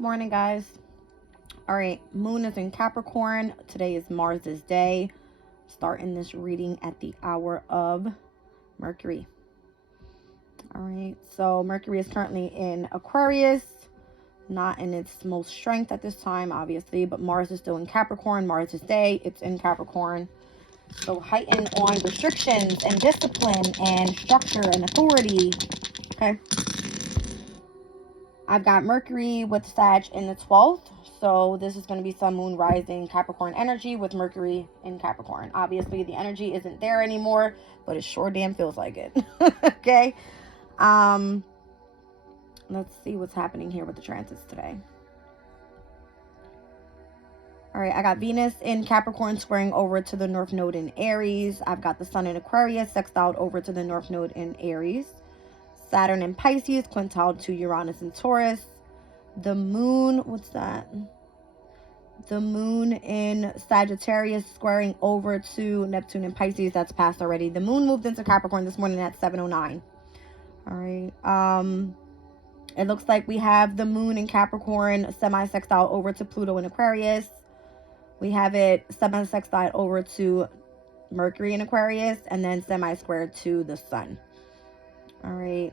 Morning, guys. All right, moon is in Capricorn. Today is Mars's day. Starting this reading at the hour of Mercury. All right, so Mercury is currently in Aquarius, not in its most strength at this time, obviously, but Mars is still in Capricorn. Mars's day, it's in Capricorn. So heighten on restrictions and discipline and structure and authority. Okay. I've got Mercury with Sag in the 12th. So this is going to be Sun, Moon, Rising, Capricorn energy with Mercury in Capricorn. Obviously, the energy isn't there anymore, but it sure damn feels like it. Okay. Let's see what's happening here with the transits today. All right, I got Venus in Capricorn squaring over to the North Node in Aries. I've got the Sun in Aquarius sextiled over to the North Node in Aries. Saturn in Pisces quintiled to Uranus in Taurus. The moon, what's that? The moon in Sagittarius squaring over to Neptune in Pisces. That's passed already. The moon moved into Capricorn this morning at 7:09. All right. It looks like we have the moon in Capricorn semi-sextile over to Pluto in Aquarius. We have it semi-sextile over to Mercury in Aquarius, and then semi-squared to the sun. All right.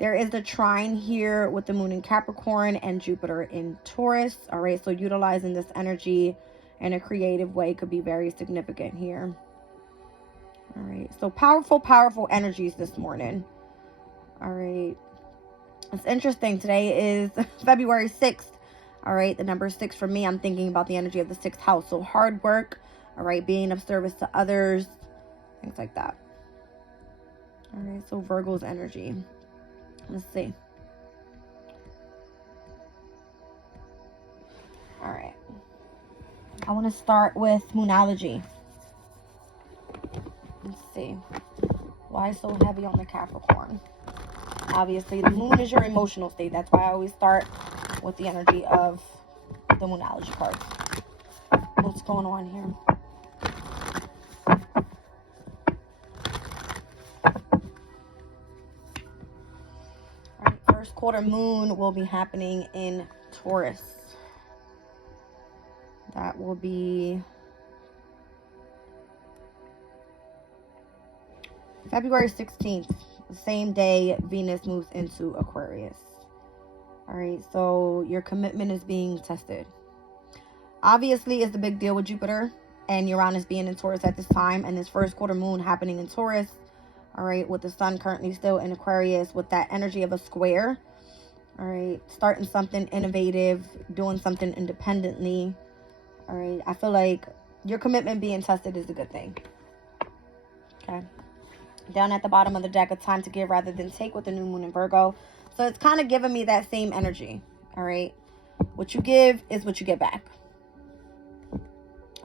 There is the trine here with the moon in Capricorn and Jupiter in Taurus. All right. So utilizing this energy in a creative way could be very significant here. All right. So powerful, powerful energies this morning. All right. It's interesting. Today is February 6th. All right. The number 6 for me, I'm thinking about the energy of the 6th house. So hard work. All right. Being of service to others. Things like that. All right. So Virgo's energy. Let's see. All right. I want to start with Moonology. Let's see. Why so heavy on the Capricorn? Obviously, the moon is your emotional state. That's why I always start with the energy of the Moonology cards. What's going on here? First quarter moon will be happening in Taurus. That will be February 16th, the same day Venus moves into Aquarius. All right, so your commitment is being tested. Obviously, it's the big deal with Jupiter and Uranus being in Taurus at this time, and this first quarter moon happening in Taurus. All right, with the sun currently still in Aquarius with that energy of a square. All right, starting something innovative, doing something independently. All right, I feel like your commitment being tested is a good thing. Okay. Down at the bottom of the deck, a time to give rather than take with the new moon in Virgo. So it's kind of giving me that same energy. All right. What you give is what you get back.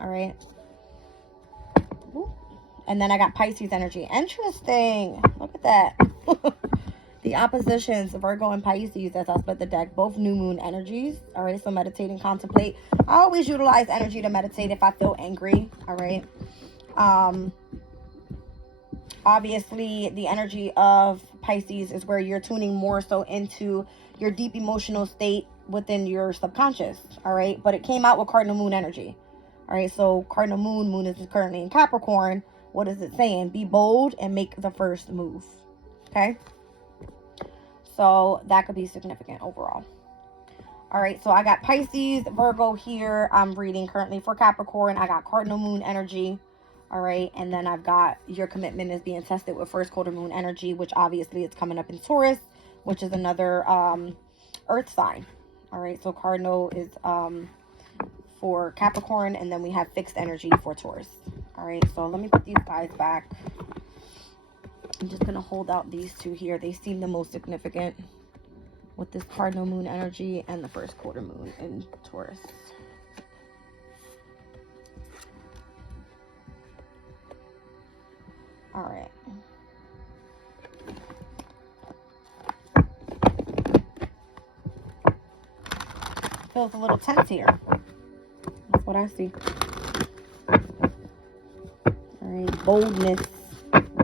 All right. Ooh. And then I got Pisces energy. Interesting. Look at that. The oppositions, Virgo and Pisces, as I split the deck, both new moon energies. All right. So meditate and contemplate. I always utilize energy to meditate if I feel angry. All right. Obviously, the energy of Pisces is where you're tuning more so into your deep emotional state within your subconscious. All right. But it came out with cardinal moon energy. All right. So cardinal moon is currently in Capricorn. What is it saying? Be bold and make the first move. Okay. So that could be significant overall. All right. So I got Pisces, Virgo here. I'm reading currently for Capricorn. I got cardinal moon energy. All right. And then I've got your commitment is being tested with first quarter moon energy, which obviously it's coming up in Taurus, which is another earth sign. All right. So cardinal is for Capricorn, and then we have fixed energy for Taurus. All right, so let me put these guys back. I'm just going to hold out these two here. They seem the most significant with this cardinal moon energy and the first quarter moon in Taurus. All right. Feels a little tense here. That's what I see. All right, boldness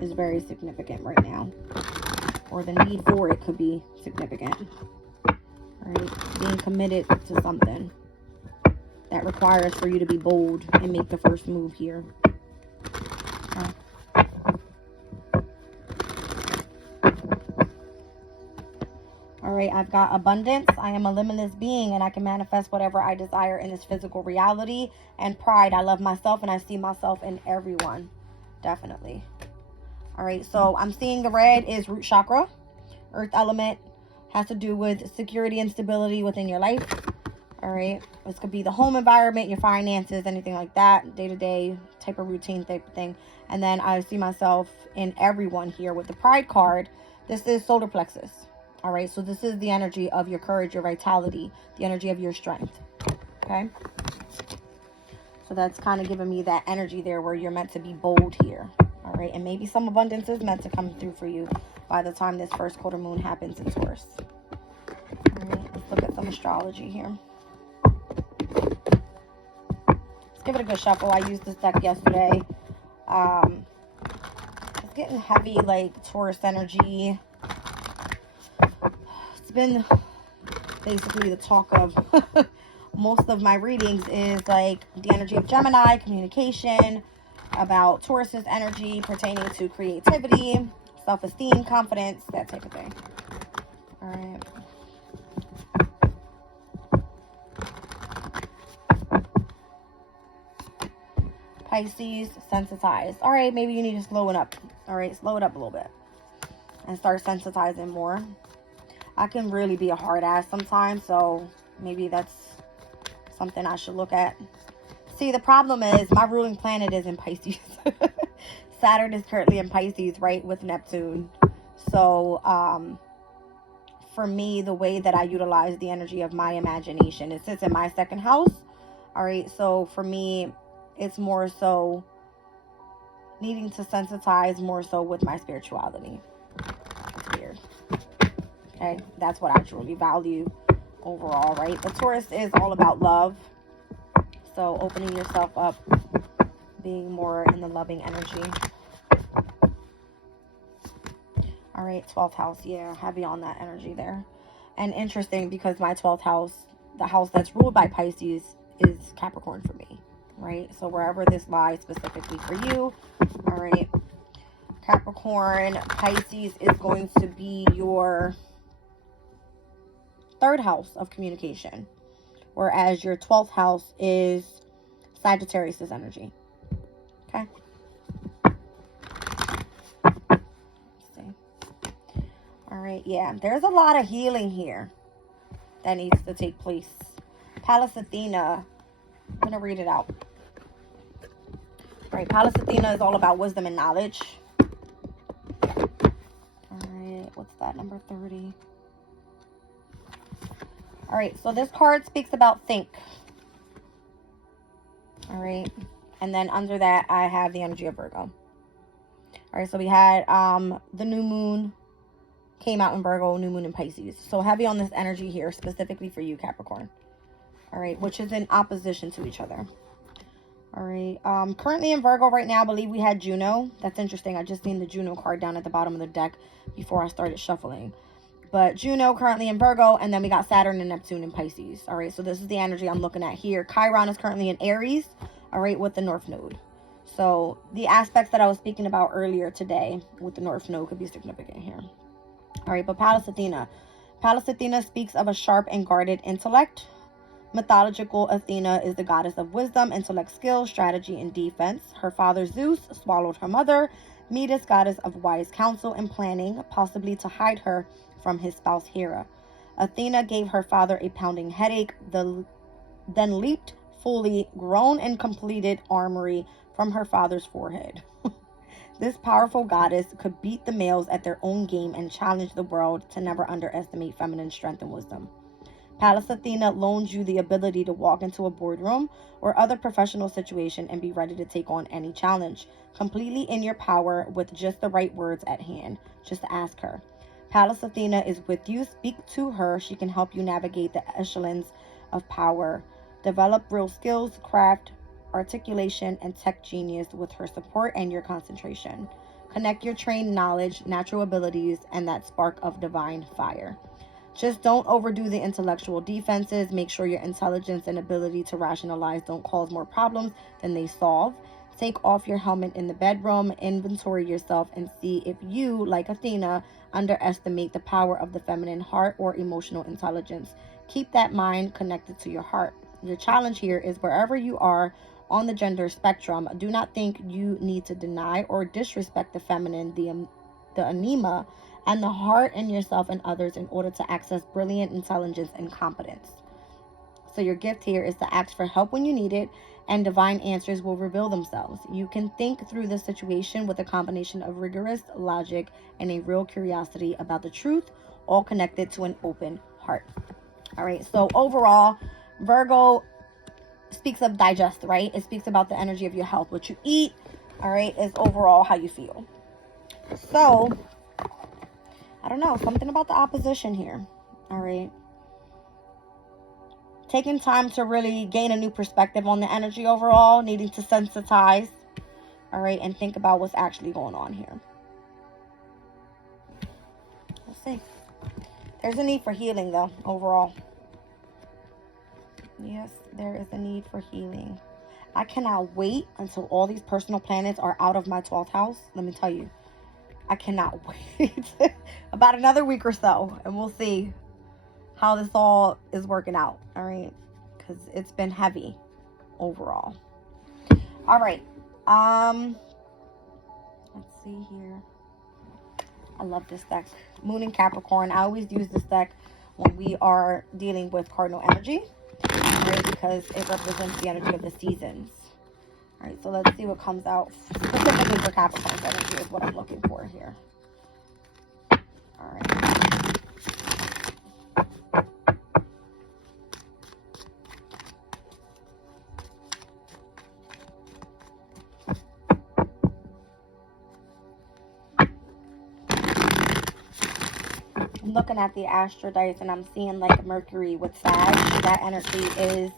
is very significant right now, or the need for it could be significant. All All right, being committed to something that requires for you to be bold and make the first move here. Okay. All right, I've got abundance. I am a limitless being and I can manifest whatever I desire in this physical reality. And pride. I love myself and I see myself in everyone. Definitely. All right, so I'm seeing the red is root chakra. Earth element has to do with security and stability within your life. All right, this could be the home environment, your finances, anything like that, day-to-day type of routine type of thing. And then I see myself in everyone here with the pride card. This is solar plexus. All right, so this is the energy of your courage, your vitality, the energy of your strength. Okay, so that's kind of giving me that energy there where you're meant to be bold here. All right, and maybe some abundance is meant to come through for you by the time this first quarter moon happens in Taurus. All right, let's look at some astrology here. Let's give it a good shuffle. I used this deck yesterday. It's getting heavy, like Taurus energy. It's been basically the talk of most of my readings is like the energy of Gemini, communication, about Taurus's energy pertaining to creativity, self-esteem, confidence, that type of thing. All right. Pisces, sensitized. All right, maybe you need to slow it up. All right, slow it up a little bit and start sensitizing more. I can really be a hard ass sometimes, so maybe that's something I should look at. See, the problem is my ruling planet is in Pisces. Saturn is currently in Pisces, right, with Neptune. So, for me, the way that I utilize the energy of my imagination, it sits in my second house. All right, so for me, it's more so needing to sensitize more so with my spirituality. It's weird. Okay, that's what I truly value overall, right? But Taurus is all about love. So opening yourself up, being more in the loving energy. All right, 12th house. Yeah, heavy on that energy there. And interesting because my 12th house, the house that's ruled by Pisces, is Capricorn for me, right? So wherever this lies specifically for you, all right, Capricorn, Pisces is going to be your third house of communication, whereas your 12th house is Sagittarius's energy. Okay. All right, yeah, there's a lot of healing here that needs to take place. Pallas Athena, I'm going to read it out. All right, Pallas Athena is all about wisdom and knowledge. All right, what's that, number 30? All right, so this card speaks about think. All right, and then under that, I have the energy of Virgo. All right, so we had the new moon came out in Virgo, new moon in Pisces. So heavy on this energy here, specifically for you, Capricorn. All right, which is in opposition to each other. All right, currently in Virgo right now, I believe we had Juno. That's interesting. I just seen the Juno card down at the bottom of the deck before I started shuffling. But Juno currently in Virgo, and then we got Saturn and Neptune in Pisces. All right, so this is the energy I'm looking at here. Chiron is currently in Aries, all right, with the North Node. So the aspects that I was speaking about earlier today with the North Node could be significant here. All right, but Pallas Athena. Pallas Athena speaks of a sharp and guarded intellect. Mythological Athena is the goddess of wisdom, intellect, skill, strategy, and defense. Her father Zeus swallowed her mother. Metis, goddess of wise counsel and planning, possibly to hide her from his spouse Hera. Athena gave her father a pounding headache, then leaped fully grown and completed armory from her father's forehead. This powerful goddess could beat the males at their own game and challenge the world to never underestimate feminine strength and wisdom. Pallas Athena loans you the ability to walk into a boardroom or other professional situation and be ready to take on any challenge, completely in your power with just the right words at hand. Just ask her. Pallas Athena is with you. Speak to her. She can help you navigate the echelons of power. Develop real skills, craft, articulation, and tech genius with her support and your concentration. Connect your trained knowledge, natural abilities, and that spark of divine fire. Just don't overdo the intellectual defenses. Make sure your intelligence and ability to rationalize don't cause more problems than they solve. Take off your helmet in the bedroom, inventory yourself, and see if you, like Athena, underestimate the power of the feminine heart or emotional intelligence. Keep that mind connected to your heart. Your challenge here is wherever you are on the gender spectrum, do not think you need to deny or disrespect the feminine, the anima, and the heart in yourself and others in order to access brilliant intelligence and competence. So your gift here is to ask for help when you need it, and divine answers will reveal themselves. You can think through the situation with a combination of rigorous logic and a real curiosity about the truth, all connected to an open heart. All right, so overall, Virgo speaks of digest, right? It speaks about the energy of your health. What you eat, all right, is overall how you feel. So, I don't know, something about the opposition here, all right? Taking time to really gain a new perspective on the energy overall, needing to sensitize, all right, and think about what's actually going on here. We'll see. There's a need for healing, though, overall. Yes, there is a need for healing. I cannot wait until all these personal planets are out of my 12th house. Let me tell you, I cannot wait. About another week or so, and we'll see how this all is working out, all right? Because it's been heavy overall. All right. Let's see here. I love this deck. Moon in Capricorn. I always use this deck when we are dealing with cardinal energy, right? Because it represents the energy of the seasons. All right, so let's see what comes out specifically for Capricorn's energy is what I'm looking for here. All right. I'm looking at the astro dice and I'm seeing like Mercury with Sag. That energy is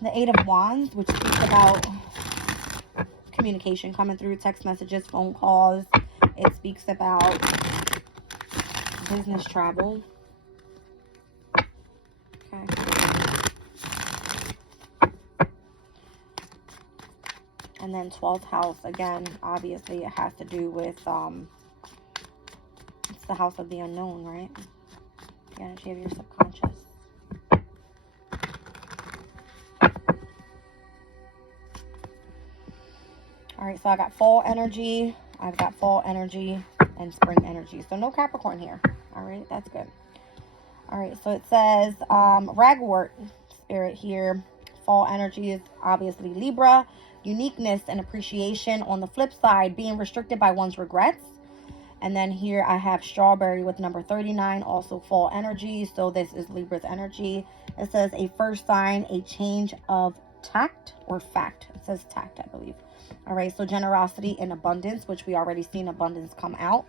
the Eight of Wands, which speaks about communication coming through, text messages, phone calls. It speaks about business travel. Okay. And then 12th house, again, obviously it has to do with, it's the house of the unknown, right? The energy of your subconscious. All right, so I got fall energy, I've got fall energy, and spring energy. So no Capricorn here. All right, that's good. All right, so it says ragwort spirit here. Fall energy is obviously Libra. Uniqueness and appreciation. On the flip side, being restricted by one's regrets. And then here I have strawberry with number 39, also fall energy. So this is Libra's energy. It says a first sign, a change of tact or fact. It says tact, I believe. All right, so generosity and abundance, which we already seen abundance come out.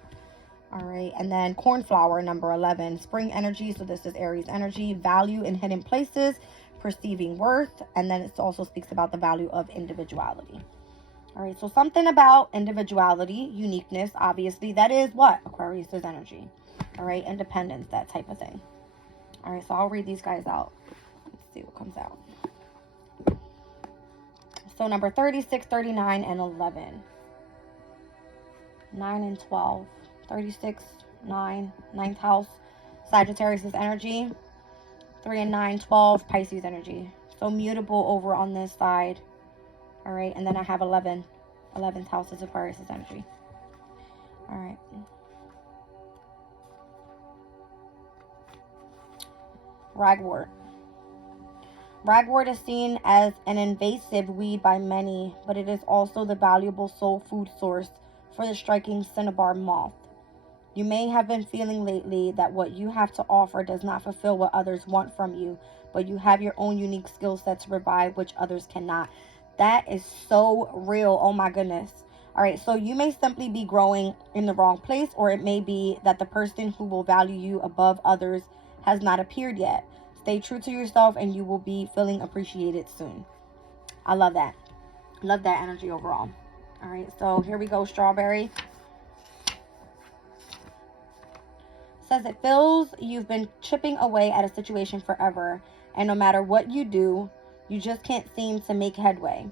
All right, and then cornflower, number 11, spring energy. So this is Aries energy, value in hidden places, perceiving worth. And then it also speaks about the value of individuality. All right, so something about individuality, uniqueness, obviously, that is what? Aquarius's energy. All right, independence, that type of thing. All right, so I'll read these guys out. Let's see what comes out. So number 36, 39, and 11. 9 and 12. 36, 9, 9th house, Sagittarius' energy. 3 and 9, 12, Pisces energy. So mutable over on this side. All right, and then I have 11. 11th house is Aquarius' energy. All right. Ragwort. Ragwort is seen as an invasive weed by many, but it is also the valuable soul food source for the striking cinnabar moth. You may have been feeling lately that what you have to offer does not fulfill what others want from you, but you have your own unique skill set to provide which others cannot. That is so real. Oh my goodness. All right, so you may simply be growing in the wrong place, or it may be that the person who will value you above others has not appeared yet. Stay true to yourself and you will be feeling appreciated soon. I love that. Love that energy overall. All right, so here we go, strawberry. says it feels you've been chipping away at a situation forever, and no matter what you do, you just can't seem to make headway.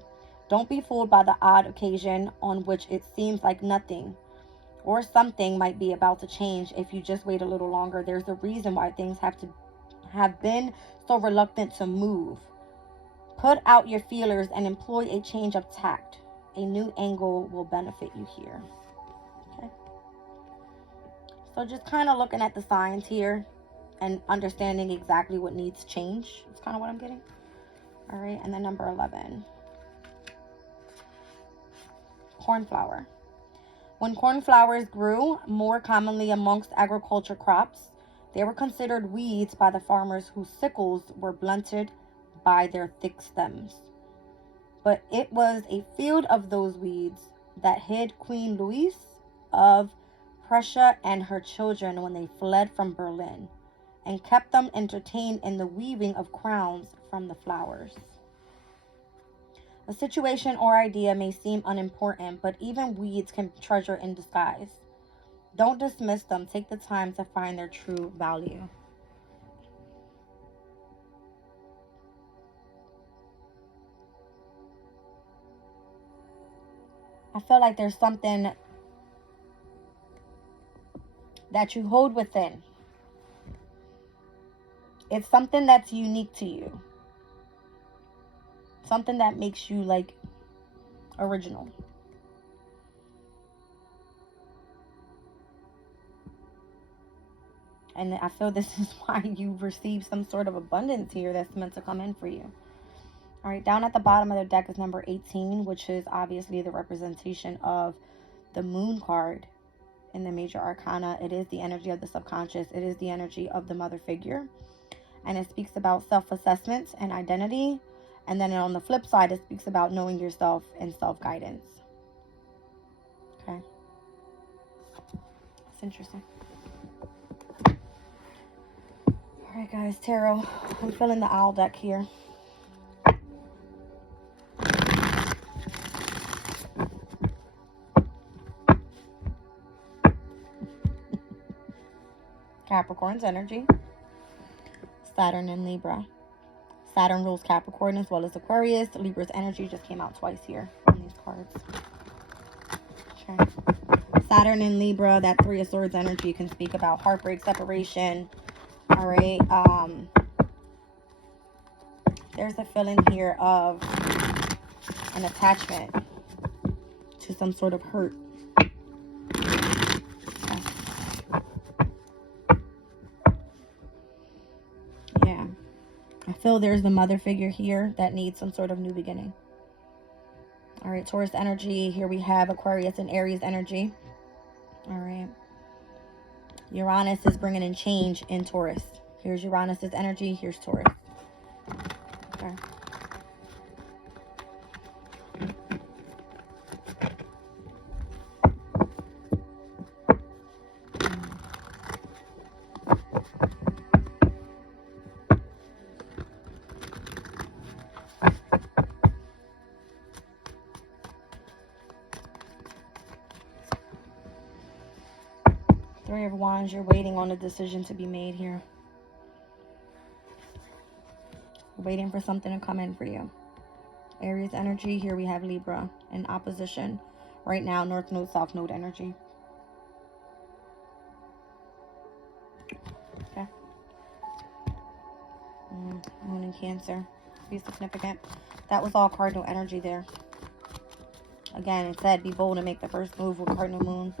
Don't be fooled by the odd occasion on which it seems like nothing or something might be about to change. If you just wait a little longer, there's a reason why things have been so reluctant to move. Put out your feelers and employ a change of tact. A new angle will benefit you here. Okay. So just kind of looking at the signs here and understanding exactly what needs change. That's kind of what I'm getting. All right, and then number 11. Cornflower. When cornflowers grew more commonly amongst agriculture crops, they were considered weeds by the farmers whose sickles were blunted by their thick stems. But it was a field of those weeds that hid Queen Louise of Prussia and her children when they fled from Berlin, and kept them entertained in the weaving of crowns from the flowers. A situation or idea may seem unimportant, but even weeds can be treasure in disguise. Don't dismiss them. Take the time to find their true value. I feel like there's something that you hold within. It's something that's unique to you. Something that makes you like original. And I feel this is why you receive some sort of abundance here that's meant to come in for you. All right, down at the bottom of the deck is number 18, which is obviously the representation of the moon card in the major arcana. It is the energy of the subconscious. It is the energy of the mother figure. And it speaks about self-assessment and identity. And then on the flip side, it speaks about knowing yourself and self-guidance. Okay. That's interesting. All right, guys, tarot. I'm feeling the owl deck here. Capricorn's energy. Saturn and Libra. Saturn rules Capricorn as well as Aquarius. Libra's energy just came out twice here on these cards. Okay. Saturn and Libra, that Three of Swords energy can speak about heartbreak, separation. All right. There's a feeling here of an attachment to some sort of hurt. Yeah. I feel there's the mother figure here that needs some sort of new beginning. All right, Taurus energy. Here we have Aquarius and Aries energy. All right. Uranus is bringing in change in Taurus. Here's Uranus's energy. Here's Taurus. Okay. Three of Wands, you're waiting on a decision to be made here. You're waiting for something to come in for you. Aries energy, here we have Libra in opposition. Right now, North Node, South Node energy. Okay. Moon in Cancer. Be significant. That was all cardinal energy there. Again, it said be bold and make the first move with cardinal moon.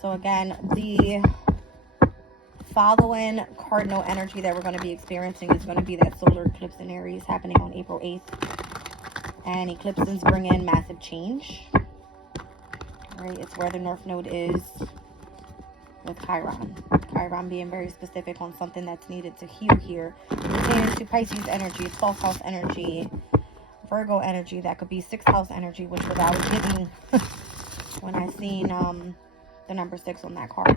So again, the following cardinal energy that we're going to be experiencing is going to be that solar eclipse in Aries happening on April 8th. And eclipses bring in massive change. All right, it's where the North Node is with Chiron. Chiron being very specific on something that's needed to heal here. Pertaining to Pisces energy, 12th house energy, Virgo energy. That could be 6th house energy, which was I was getting when I seen the number 6 on that card.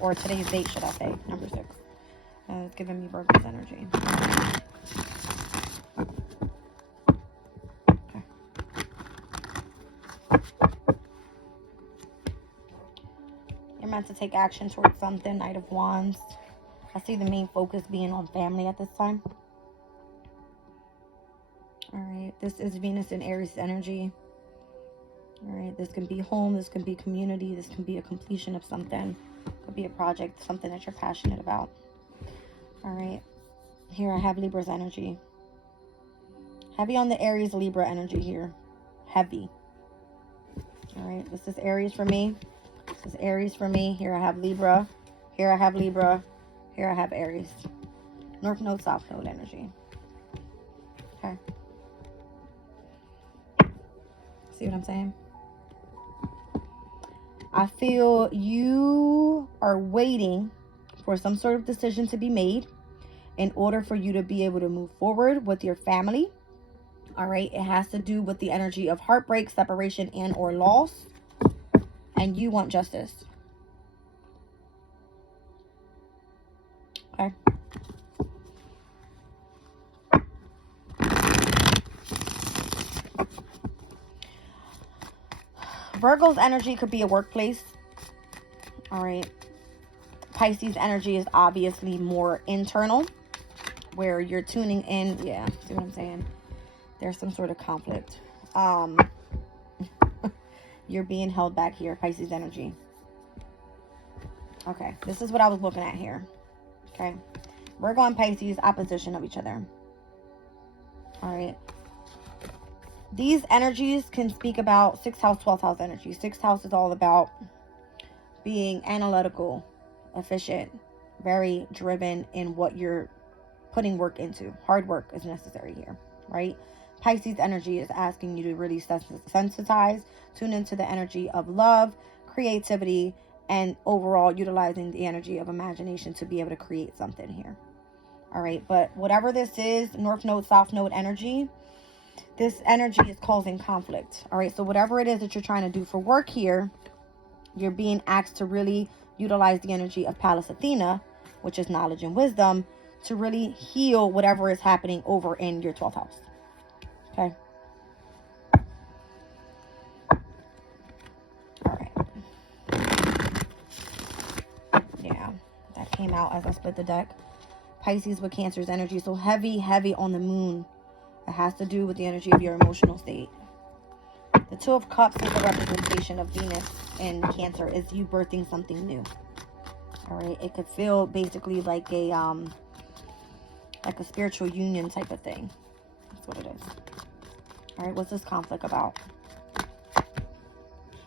Or today's date, should I say, number 6. It's giving me Virgo's energy. Okay. meant to take action towards something. Knight of Wands. I see the main focus being on family at this time. All right. This is Venus and Aries energy. All right. This can be home. This can be community. This can be a completion of something. Could be a project, something that you're passionate about. All right. Here I have Libra's energy. Heavy on the Aries Libra energy here. Heavy. All right. This is Aries for me. This is Aries for me. Here I have Libra. Here I have Libra. Here I have Aries. North Node, South Node energy. Okay. See what I'm saying? I feel you are waiting for some sort of decision to be made in order for you to be able to move forward with your family. All right. It has to do with the energy of heartbreak, separation, and or loss. And you want justice. Okay. Virgo's energy could be a workplace. All right. Pisces energy is obviously more internal, where you're tuning in. Yeah, see what I'm saying? There's some sort of conflict. You're being held back here, Pisces energy. Okay, this is what I was looking at here. Okay. Virgo and Pisces, opposition of each other. All right. These energies can speak about 6th house, 12th house energy. 6th house is all about being analytical, efficient, very driven in what you're putting work into. Hard work is necessary here, right? Pisces energy is asking you to really sensitize, tune into the energy of love, creativity, and overall utilizing the energy of imagination to be able to create something here. All right, but whatever this is, North Node, South Node energy, this energy is causing conflict. All right, so whatever it is that you're trying to do for work here, you're being asked to really utilize the energy of Pallas Athena, which is knowledge and wisdom, to really heal whatever is happening over in your 12th house. Okay. All right. Yeah, that came out as I split the deck. Pisces with Cancer's energy. So heavy, heavy on the moon. It has to do with the energy of your emotional state. The Two of Cups is a representation of Venus in Cancer. Is you birthing something new. All right. It could feel basically like a spiritual union type of thing. That's what it is. All right. What's this conflict about?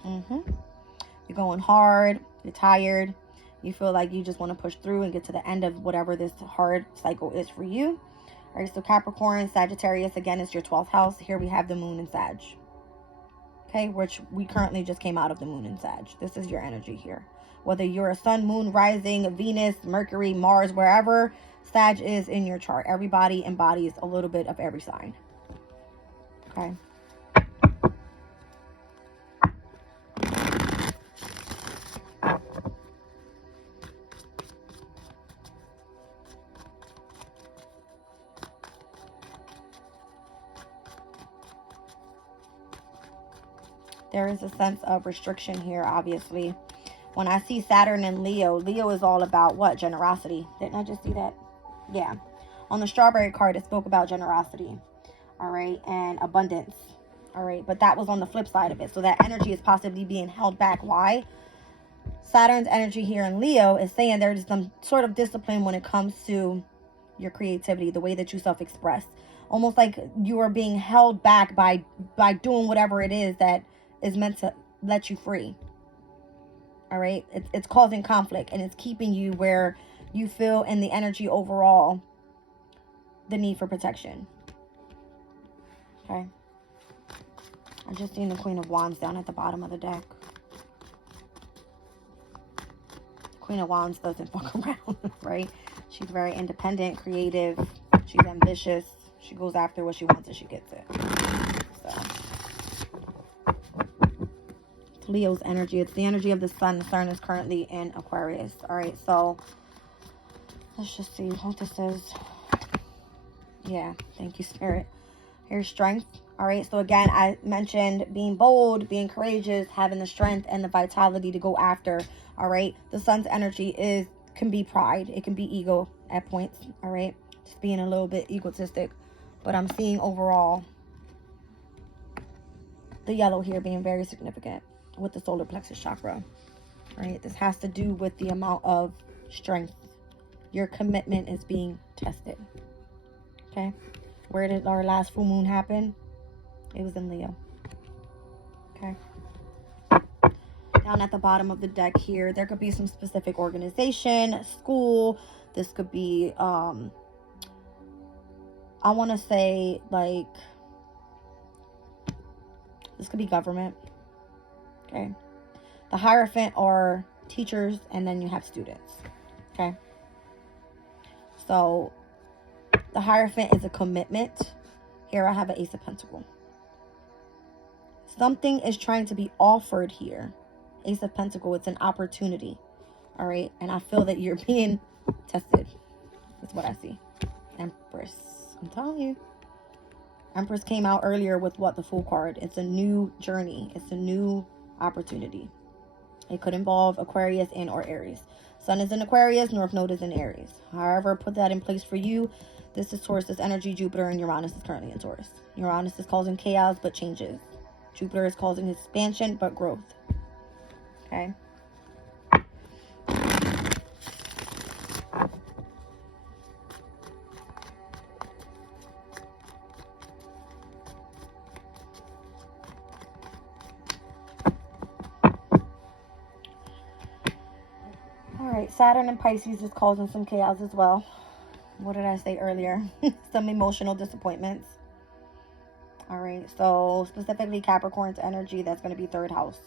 You're going hard. You're tired. You feel like you just want to push through and get to the end of whatever this hard cycle is for you. All right, so Capricorn, Sagittarius, again, is your 12th house. Here we have the moon in Sag. Okay, which we currently just came out of the moon in Sag. This is your energy here. Whether you're a sun, moon, rising, Venus, Mercury, Mars, wherever Sag is in your chart. Everybody embodies a little bit of every sign. Okay. There is a sense of restriction here, obviously. When I see Saturn and Leo, Leo is all about what? Generosity. Didn't I just see that? Yeah. On the strawberry card, it spoke about generosity. All right. And abundance. All right. But that was on the flip side of it. So that energy is possibly being held back. Why? Saturn's energy here in Leo is saying there's some sort of discipline when it comes to your creativity, the way that you self-express. Almost like you are being held back by doing whatever it is that is meant to let you free. All right. It's causing conflict, and it's keeping you where you feel in the energy overall the need for protection. Okay. I just seen the Queen of Wands down at the bottom of the deck. Queen of Wands doesn't fuck around, right? She's very independent, creative. She's ambitious. She goes after what she wants and she gets it. So Leo's energy. It's the energy of the sun. The sun is currently in Aquarius. All right, so let's just see what this is. Yeah, thank you, Spirit. Here's strength. All right, so again, I mentioned being bold, being courageous, having the strength and the vitality to go after All right. The sun's energy can be pride. It can be ego at points. All right. Just being a little bit egotistic. But I'm seeing overall the yellow here being very significant with the solar plexus chakra. All right. This has to do with the amount of strength. Your commitment is being tested. Okay. Where did our last full moon happen? It was in Leo. Okay. Down at the bottom of the deck here, there could be some specific organization, school. This could be, I want to say, like, this could be government. Okay. The Hierophant are teachers, and then you have students. Okay. So, the Hierophant is a commitment. Here I have an Ace of Pentacles. Something is trying to be offered here. Ace of Pentacles, it's an opportunity. All right. And I feel that you're being tested. That's what I see. Empress. I'm telling you. Empress came out earlier with what? The Fool card. It's a new journey. It's a new opportunity. It could involve Aquarius and or Aries. Sun is in Aquarius. North Node is in Aries. However, put that in place for you. This is Taurus' energy. Jupiter and Uranus is currently in Taurus. Uranus is causing chaos but changes. Jupiter is causing expansion but growth. Okay. Alright, Saturn and Pisces is causing some chaos as well. What did I say earlier? Some emotional disappointments. Alright, so specifically Capricorn's energy, that's going to be third house.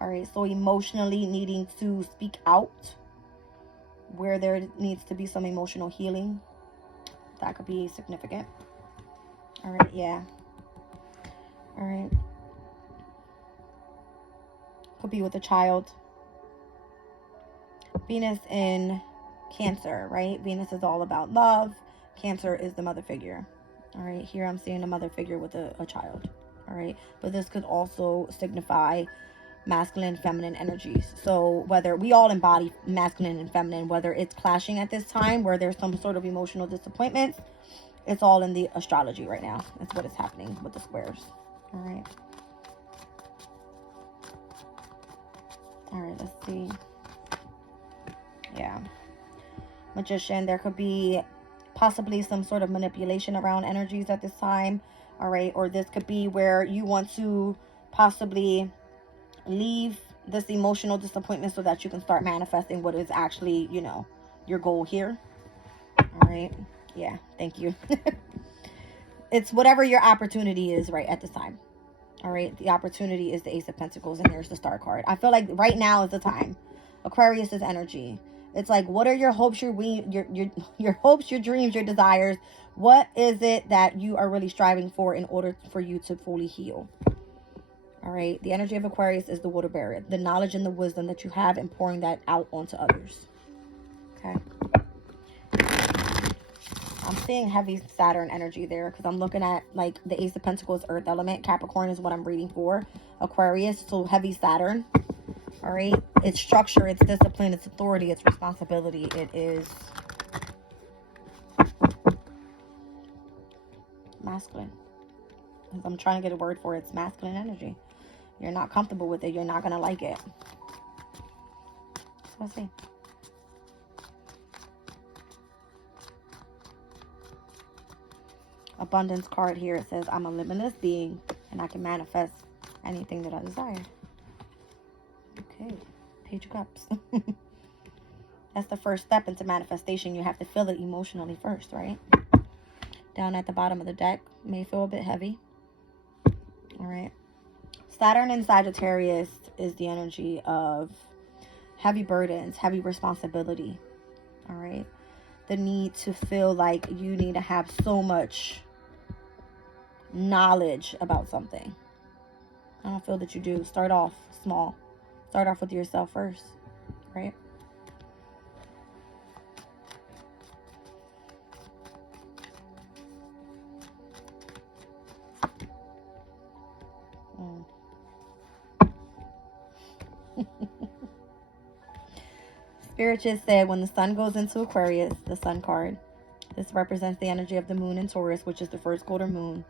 Alright, so emotionally needing to speak out where there needs to be some emotional healing. That could be significant. Alright, yeah. Alright. Could be with a child. Venus in Cancer, right? Venus is all about love. Cancer is the mother figure. All right, here I'm seeing a mother figure with a child. All right, but this could also signify masculine, feminine energies. So whether we all embody masculine and feminine, whether it's clashing at this time where there's some sort of emotional disappointments, it's all in the astrology right now. That's what is happening with the squares. All right. All right, let's see. Yeah. Magician, there could be possibly some sort of manipulation around energies at this time. All right, or this could be where you want to possibly leave this emotional disappointment so that you can start manifesting what is actually, you know, your goal here. All right. Yeah, thank you. It's whatever your opportunity is right at this time. All right, the opportunity is the Ace of Pentacles, and here's the Star card. I feel like right now is the time. Aquarius is energy. It's like, what are your hopes, your hopes, your dreams, your desires? What is it that you are really striving for in order for you to fully heal? All right. The energy of Aquarius is the water bearer, the knowledge and the wisdom that you have and pouring that out onto others. Okay. I'm seeing heavy Saturn energy there because I'm looking at like the Ace of Pentacles, Earth element. Capricorn is what I'm reading for. Aquarius, so heavy Saturn. All right. It's structure, it's discipline, it's authority, it's responsibility. It is masculine. I'm trying to get a word for it. It's masculine energy. You're not comfortable with it. You're not going to like it. So let's see. Abundance card here. It says, I'm a limitless being and I can manifest anything that I desire. Okay. Page of Cups. That's the first step into manifestation. You have to feel it emotionally first, right? Down at the bottom of the deck. May feel a bit heavy. All right. Saturn in Sagittarius is the energy of heavy burdens, heavy responsibility. All right. The need to feel like you need to have so much knowledge about something. I don't feel that you do. Start off small. Start off with yourself first, right? Spirit just said when the sun goes into Aquarius, the sun card, this represents the energy of the moon in Taurus, which is the first quarter moon.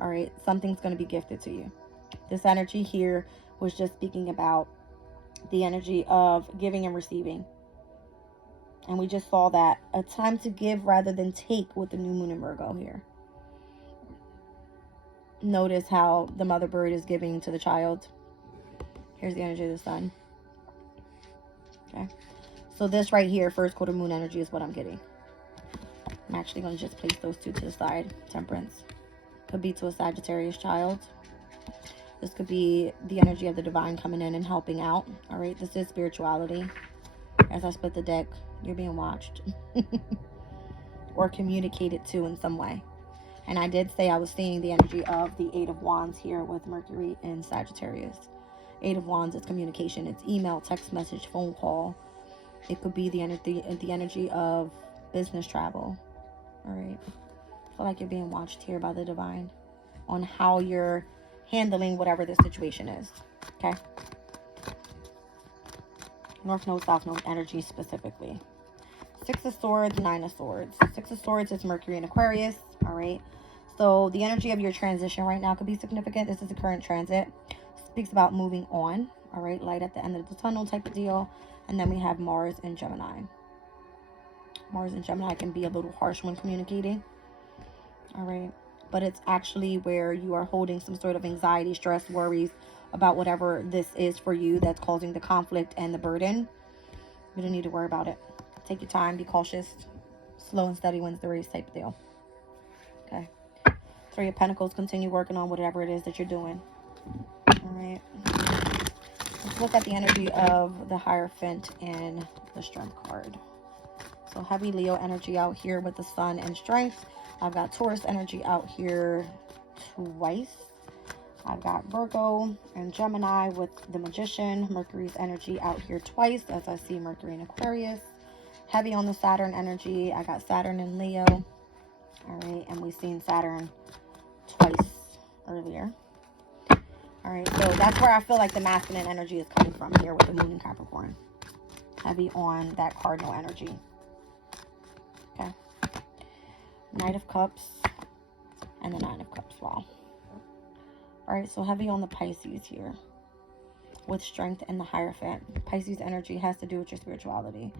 All right, something's going to be gifted to you. This energy here was just speaking about the energy of giving and receiving. And we just saw that a time to give rather than take with the new moon in Virgo here. Notice how the mother bird is giving to the child. Here's the energy of the sun. Okay. So this right here, first quarter moon energy, is what I'm getting. I'm actually going to just place those two to the side. Temperance. Could be to a Sagittarius child. This could be the energy of the divine coming in and helping out. All right. This is spirituality. As I split the deck, you're being watched. Or communicated to in some way. And I did say I was seeing the energy of the Eight of Wands here with Mercury in Sagittarius. Eight of Wands is communication. It's email, text message, phone call. It could be the energy of business travel. All right. I feel like you're being watched here by the divine on how you're handling whatever the situation is. Okay. North Node, South Node energy specifically. Six of Swords, Nine of Swords. Six of Swords is Mercury in Aquarius. All right. So the energy of your transition right now could be significant. This is a current transit. Speaks about moving on. All right. Light at the end of the tunnel type of deal. And then we have Mars and Gemini. Mars and Gemini can be a little harsh when communicating. All right. But it's actually where you are holding some sort of anxiety, stress, worries about whatever this is for you that's causing the conflict and the burden. You don't need to worry about it. Take your time. Be cautious. Slow and steady wins the race type of deal. Okay. Three of Pentacles. Continue working on whatever it is that you're doing. All right. Let's look at the energy of the Hierophant and the Strength card. So heavy Leo energy out here with the Sun and Strength. I've got Taurus energy out here twice. I've got Virgo and Gemini with the Magician. Mercury's energy out here twice as I see Mercury in Aquarius. Heavy on the Saturn energy. I got Saturn in Leo. All right. And we've seen Saturn twice earlier. All right. So that's where I feel like the masculine energy is coming from here with the moon in Capricorn. Heavy on that cardinal energy. Okay. Knight of Cups and the Nine of Cups. Wow. All right, so heavy on the Pisces here with Strength and the Hierophant. Pisces energy has to do with your spirituality.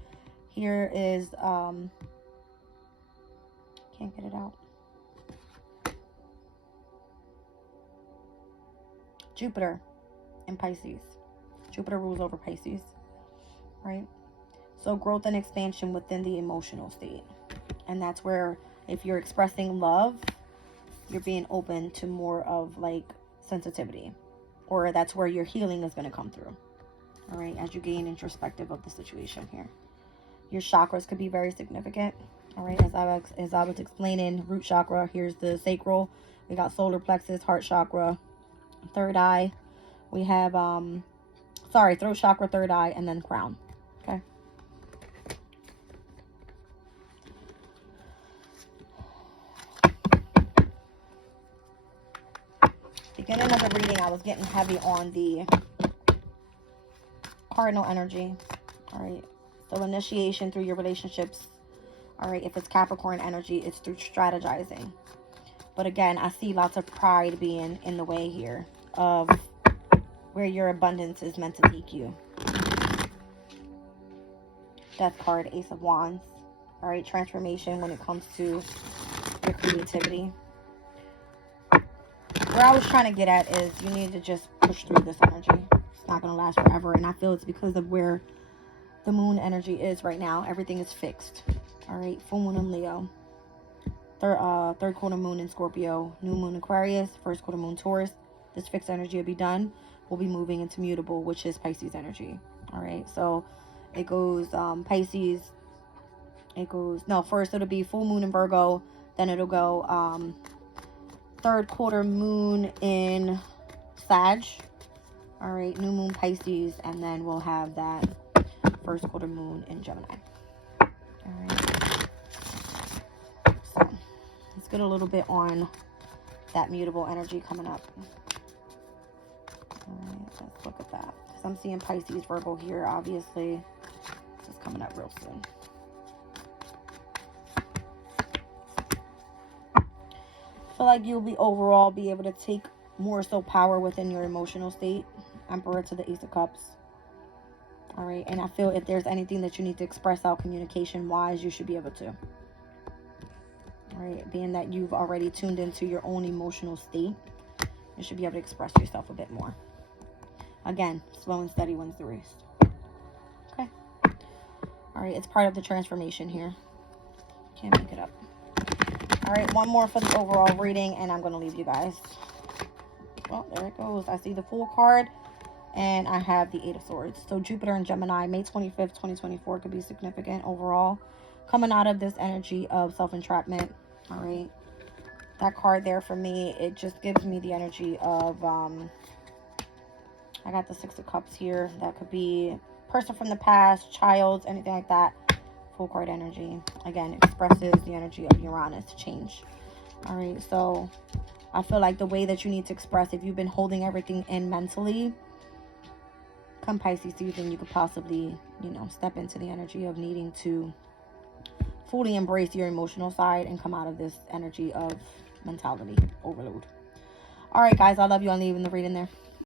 Here is, can't get it out. Jupiter in Pisces. Jupiter rules over Pisces, right? So growth and expansion within the emotional state. And that's where if you're expressing love, you're being open to more of like sensitivity, or that's where your healing is going to come through. All right, as you gain introspective of the situation here. Your chakras could be very significant. All right, as I was explaining, root chakra, here's the sacral. We got solar plexus, heart chakra, third eye. We have throat chakra, third eye, and then crown. Okay. Beginning of the reading, I was getting heavy on the cardinal energy. All right. So initiation through your relationships. All right. If it's Capricorn energy, it's through strategizing. But again, I see lots of pride being in the way here of where your abundance is meant to take you. Death card, Ace of Wands. All right. Transformation when it comes to your creativity. Where I was trying to get at is you need to just push through this energy. It's not going to last forever. And I feel it's because of where the moon energy is right now. Everything is fixed. All right. Full moon in Leo. Third quarter moon in Scorpio. New moon Aquarius. First quarter moon Taurus. This fixed energy will be done. We'll be moving into mutable, which is Pisces energy. All right. So it goes Pisces. It goes, no, first it'll be full moon in Virgo. Then it'll go third quarter moon in Sag. All right, new moon Pisces, and then we'll have that first quarter moon in Gemini. All right. So let's get a little bit on that mutable energy coming up. All right, let's look at that. Because I'm seeing Pisces, Virgo here, obviously. is coming up real soon. I feel like you'll be overall be able to take more so power within your emotional state. Emperor to the Ace of Cups. All right, and I feel if there's anything that you need to express out communication wise, you should be able to. All right, being that you've already tuned into your own emotional state, you should be able to express yourself a bit more. Again, slow and steady wins the race. Okay. All right, it's part of the transformation here. Can't make it up. All right, one more for the overall reading, and I'm going to leave you guys. Well, there it goes. I see the Fool card, and I have the Eight of Swords. So Jupiter and Gemini, May 25th, 2024 could be significant overall. Coming out of this energy of self-entrapment. All right. That card there for me, it just gives me the energy of, I got the Six of Cups here. That could be person from the past, child, anything like that. Full card energy. Again, expresses the energy of Uranus to change. All right, so I feel like the way that you need to express, if you've been holding everything in mentally, come Pisces season, you could possibly, you know, step into the energy of needing to fully embrace your emotional side and come out of this energy of mentality overload. All right, guys, I love you. I'm leaving the reading there.